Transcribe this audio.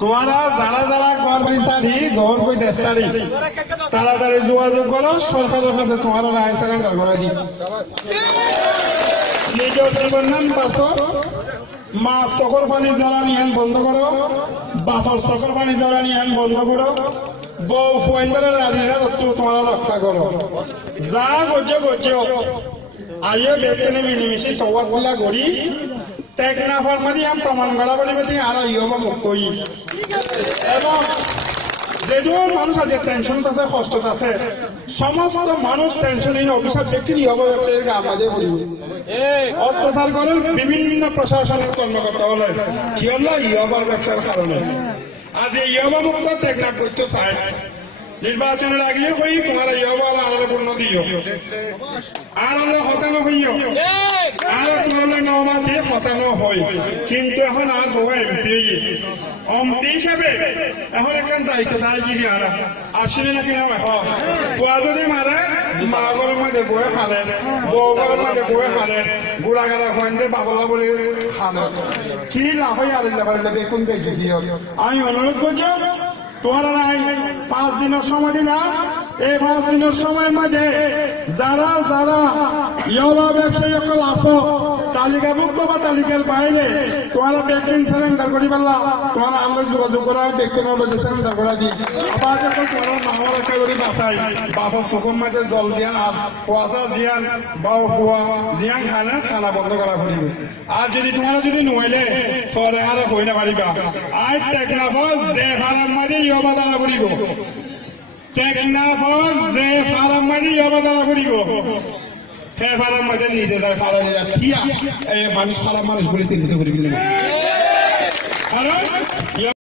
তোমারা যারা যারা ঘর বিচারি ঘর কই দেশারি তাড়াতাড়ি যোগাযোগ করো সরকারের কাছে তোমার রায় সারেন্ডার করে দিই নিজের জীবন নাম বাঁচো মা চোখের পানি জ্বালানি হ্যান বন্ধ করো বাপর চোখের পানি জ্বালানি হ্যান বন্ধ করো বউ ফুয়েন্দারের রানীরা তোমার রক্ষা করো যা গজে গজে আইও বেতনে মিনিমিশি চৌবাদ বলা গড়ি টেকনা ফরমাদি আম প্রমাণ করা বলে আর ইয়বা মুক্ত এবং যেগুলো মানুষ আছে টেনশন আছে কষ্ট আছে সমস্ত মানুষ টেনশনহীন অভিশাপ ব্যক্তি ইয়বা ব্যবসায়ীকে আমাদের বলব অত্যাচার করেন বিভিন্ন প্রশাসনিক কর্মকর্তা হলে কি হলো ইয়বার ব্যবসার কারণে আজ এই ইয়বা মুক্ত টেকনা করতে চায় নির্বাচনের আগে হই তোমার ইয়বার আলাদা পূর্ণ দিও আর হতানো হইও আর তোমার নমা দিয়ে হতানো হয় কিন্তু এখন আর বহু এমপি হিসাবে এখন একখান দায়িত্ব দায়গিরি আর আসলে নাকি কুয়া যদি মারে মা গরম মাঝে বয়ে খালেন বউ গরম মাঝে বয়ে খালেন বুড়া গাড়া খুঁজতে বাবলা বলে খালেন কি লাভ হয় আর বেকুন বেঁচে দিয়ে আমি অনুরোধ করছি তোমারা নাই 5 দিনের সময় দিনা এই 5 দিনের সময়ের মাঝে যারা যারা ইয়বা ব্যবসায়ী সকল আসো তালিকাভুক্ত বা তালিকার বাইরে তোমারা ব্যক্তিন সারেন্ডার করি পারলা তোমারা আমরা যোগাযোগ করা ব্যক্তি সারেন্ডার করা দিই আবার যখন তোমার মামার একটা করে বাঁচাই বাবার চোখের মাঝে জল দিয়ান আর কুয়াশা দিয়ান বা কুয়া দিয়ান খানা বন্ধ করা করিব আর যদি তোমারা যদি নইলে পরে আর হই না পারিবা আজ টেকনাফল যে ফারাম মাঝে ইয়বা দাঁড়া করিব টেকনাফল যে ফারাম মাঝে ইয়বা দাঁড়া করিব সে ফারাম মাঝে নিজে যায় ফারানিরা ঠিক মানুষ ফারাম মানুষ বলে চিন্তিত করিবেন কারণ